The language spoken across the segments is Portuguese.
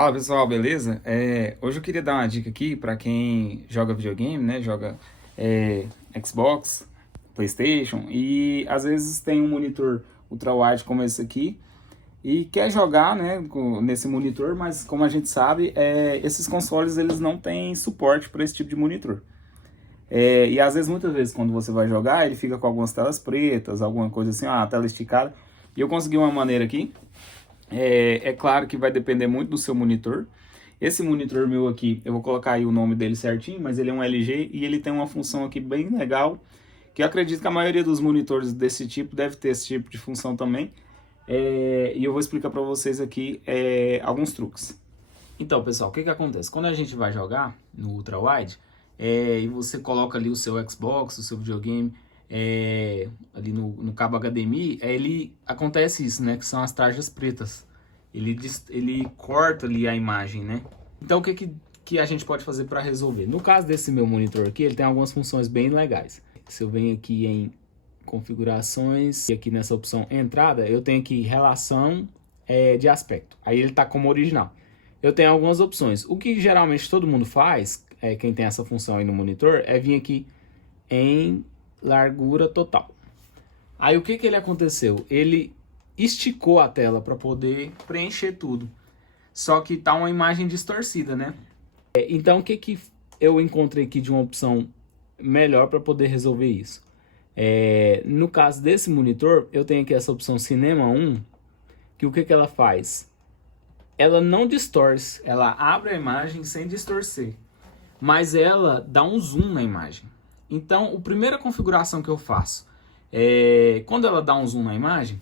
Fala pessoal, beleza? Hoje eu queria dar uma dica aqui para quem joga videogame, né? Joga Xbox, PlayStation e às vezes tem um monitor ultrawide como esse aqui e quer jogar, né, nesse monitor, mas como a gente sabe, esses consoles eles não têm suporte para esse tipo de monitor. E às vezes, muitas vezes, quando você vai jogar, ele fica com algumas telas pretas, alguma coisa assim, a tela esticada. E eu consegui uma maneira aqui. É claro que vai depender muito do seu monitor. Esse monitor meu aqui, eu vou colocar aí o nome dele certinho, mas ele é um LG e ele tem uma função aqui bem legal, que eu acredito que a maioria dos monitores desse tipo deve ter esse tipo de função também. E eu vou explicar para vocês aqui alguns truques. Então, pessoal, o que acontece? Quando a gente vai jogar no ultrawide, e você coloca ali o seu Xbox, o seu videogame, ali no cabo HDMI, acontece isso, né? Que são as tarjas pretas. Ele corta ali a imagem, né? Então, o que a gente pode fazer para resolver? No caso desse meu monitor aqui, ele tem algumas funções bem legais. Se eu venho aqui em configurações, e aqui nessa opção entrada, eu tenho aqui relação de aspecto. Aí ele está como original. Eu tenho algumas opções. O que geralmente todo mundo faz, quem tem essa função aí no monitor, é vir aqui em largura total. Aí o que ele aconteceu? Ele esticou a tela para poder preencher tudo. Só que tá uma imagem distorcida, né? Então o que eu encontrei aqui de uma opção melhor para poder resolver isso? No caso desse monitor, eu tenho aqui essa opção Cinema 1, que o que ela faz? Ela não distorce, ela abre a imagem sem distorcer, mas ela dá um zoom na imagem. Então, a primeira configuração que eu faço quando ela dá um zoom na imagem,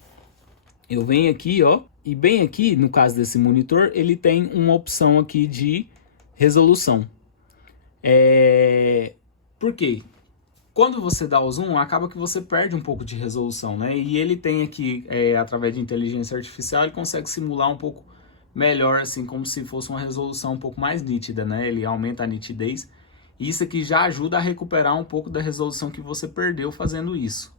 eu venho aqui, ó, e bem aqui, no caso desse monitor, ele tem uma opção aqui de resolução. Por quê? Quando você dá o zoom, acaba que você perde um pouco de resolução, né? E ele tem aqui, através de inteligência artificial, ele consegue simular um pouco melhor, assim, como se fosse uma resolução um pouco mais nítida, né? Ele aumenta a nitidez. E isso aqui já ajuda a recuperar um pouco da resolução que você perdeu fazendo isso.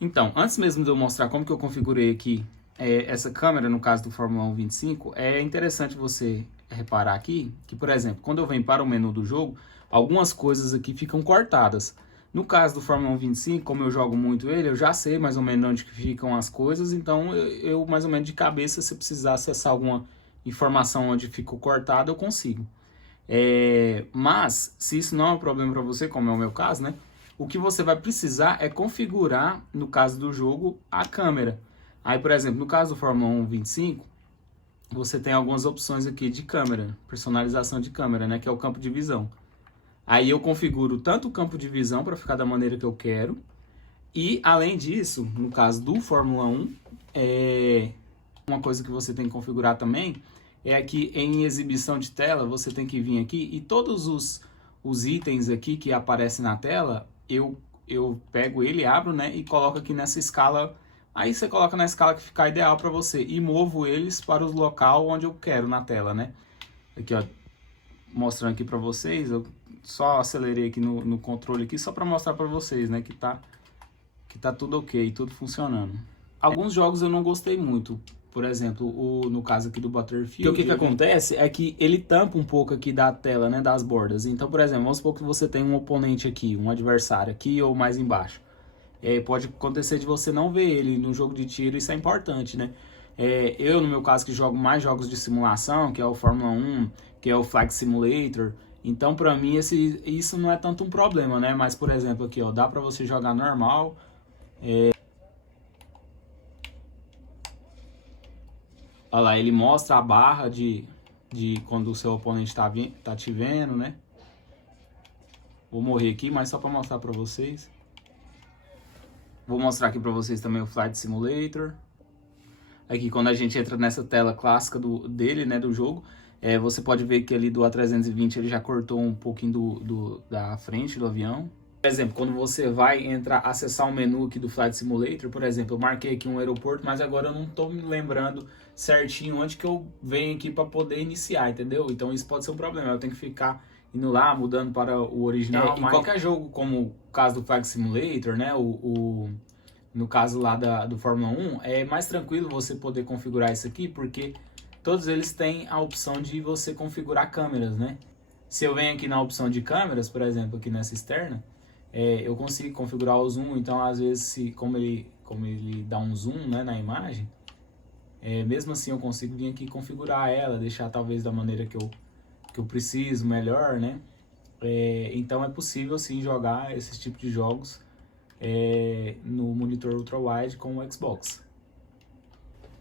Então, antes mesmo de eu mostrar como que eu configurei aqui essa câmera, no caso do Fórmula 1 25, é interessante você reparar aqui que, por exemplo, quando eu venho para o menu do jogo, algumas coisas aqui ficam cortadas. No caso do Fórmula 1 25, como eu jogo muito ele, eu já sei mais ou menos onde que ficam as coisas, então eu mais ou menos de cabeça, se precisar acessar alguma informação onde ficou cortado, eu consigo. Mas, se isso não é um problema para você, como é o meu caso, né? O que você vai precisar é configurar, no caso do jogo, a câmera. Aí, por exemplo, no caso do Fórmula 1 25, você tem algumas opções aqui de câmera, personalização de câmera, né? Que é o campo de visão. Aí eu configuro tanto o campo de visão para ficar da maneira que eu quero. E, além disso, no caso do Fórmula 1, uma coisa que você tem que configurar também é que em exibição de tela, você tem que vir aqui e todos os itens aqui que aparecem na tela, eu pego ele, abro, né, e coloco aqui nessa escala. Aí você coloca na escala que ficar ideal para você e movo eles para o local onde eu quero na tela, né? Aqui, ó, mostrando aqui para vocês, eu só acelerei aqui no controle aqui só para mostrar para vocês, né, que tá tudo ok, tudo funcionando. Alguns jogos eu não gostei muito. Por exemplo, no caso aqui do Battlefield, o que acontece é que ele tampa um pouco aqui da tela, né, das bordas. Então, por exemplo, vamos supor que você tem um oponente aqui, um adversário aqui ou mais embaixo. Pode acontecer de você não ver ele no jogo de tiro, isso é importante, né? Eu, no meu caso, que jogo mais jogos de simulação, que é o Fórmula 1, que é o Flight Simulator, então pra mim isso não é tanto um problema, né? Mas, por exemplo, aqui, ó, dá pra você jogar normal. Olha lá, ele mostra a barra de quando o seu oponente tá te vendo, né? Vou morrer aqui, mas só para mostrar para vocês. Vou mostrar aqui para vocês também o Flight Simulator. Aqui, quando a gente entra nessa tela clássica dele, né, do jogo, você pode ver que ali do A320 ele já cortou um pouquinho da frente do avião. Por exemplo, quando você vai acessar o menu aqui do Flight Simulator, por exemplo, eu marquei aqui um aeroporto, mas agora eu não estou me lembrando certinho onde que eu venho aqui para poder iniciar, entendeu? Então isso pode ser um problema, eu tenho que ficar indo lá, mudando para o original. Em qualquer jogo, como o caso do Flight Simulator, né, no caso lá do Fórmula 1, é mais tranquilo você poder configurar isso aqui, porque todos eles têm a opção de você configurar câmeras, né? Se eu venho aqui na opção de câmeras, por exemplo, aqui nessa externa, eu consigo configurar o zoom. Então, às vezes, como ele dá um zoom, né, na imagem, mesmo assim eu consigo vir aqui configurar ela, deixar talvez da maneira que eu preciso, melhor, né? Então é possível sim jogar esses tipos de jogos no monitor ultrawide com o Xbox.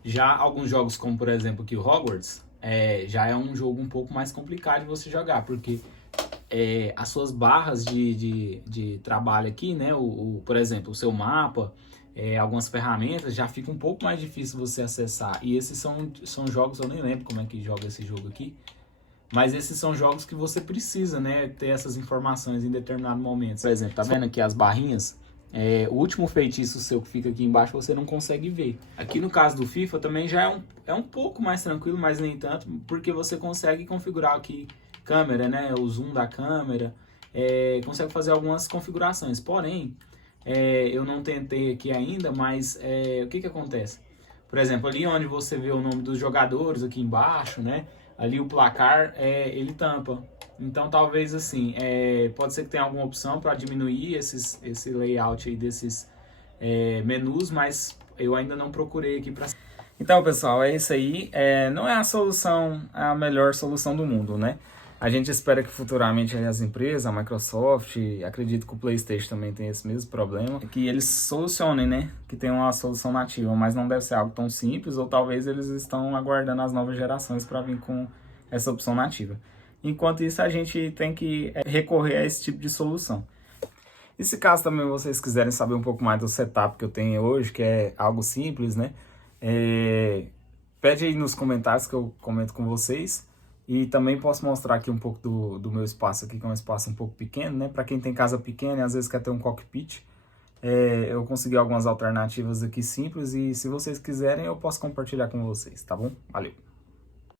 Já alguns jogos, como por exemplo aqui o Hogwarts, já é um jogo um pouco mais complicado de você jogar, porque as suas barras de trabalho aqui, né, por exemplo, o seu mapa, algumas ferramentas, já fica um pouco mais difícil você acessar. E esses são jogos, eu nem lembro como é que joga esse jogo aqui, mas esses são jogos que você precisa, né, ter essas informações em determinado momento. Por exemplo, tá vendo aqui as barrinhas? O último feitiço seu que fica aqui embaixo você não consegue ver. Aqui no caso do FIFA também já é um pouco mais tranquilo, mas nem tanto, porque você consegue configurar aqui câmera, né, o zoom da câmera, consegue fazer algumas configurações. Porém, eu não tentei aqui ainda, mas o que acontece? Por exemplo, ali onde você vê o nome dos jogadores aqui embaixo, né, ali o placar, ele tampa. Então, talvez assim, pode ser que tenha alguma opção para diminuir esse layout aí desses menus, mas eu ainda não procurei aqui para... Então, pessoal, é isso aí. Não é a melhor solução do mundo, né? A gente espera que futuramente aí as empresas, a Microsoft, acredito que o PlayStation também tem esse mesmo problema, que eles solucionem, né? Que tenham uma solução nativa, mas não deve ser algo tão simples, ou talvez eles estão aguardando as novas gerações para vir com essa opção nativa. Enquanto isso, a gente tem que recorrer a esse tipo de solução. E se caso também vocês quiserem saber um pouco mais do setup que eu tenho hoje, que é algo simples, né? Pede aí nos comentários que eu comento com vocês. E também posso mostrar aqui um pouco do meu espaço aqui, que é um espaço um pouco pequeno, né? Para quem tem casa pequena e às vezes quer ter um cockpit, eu consegui algumas alternativas aqui simples e se vocês quiserem eu posso compartilhar com vocês, tá bom? Valeu!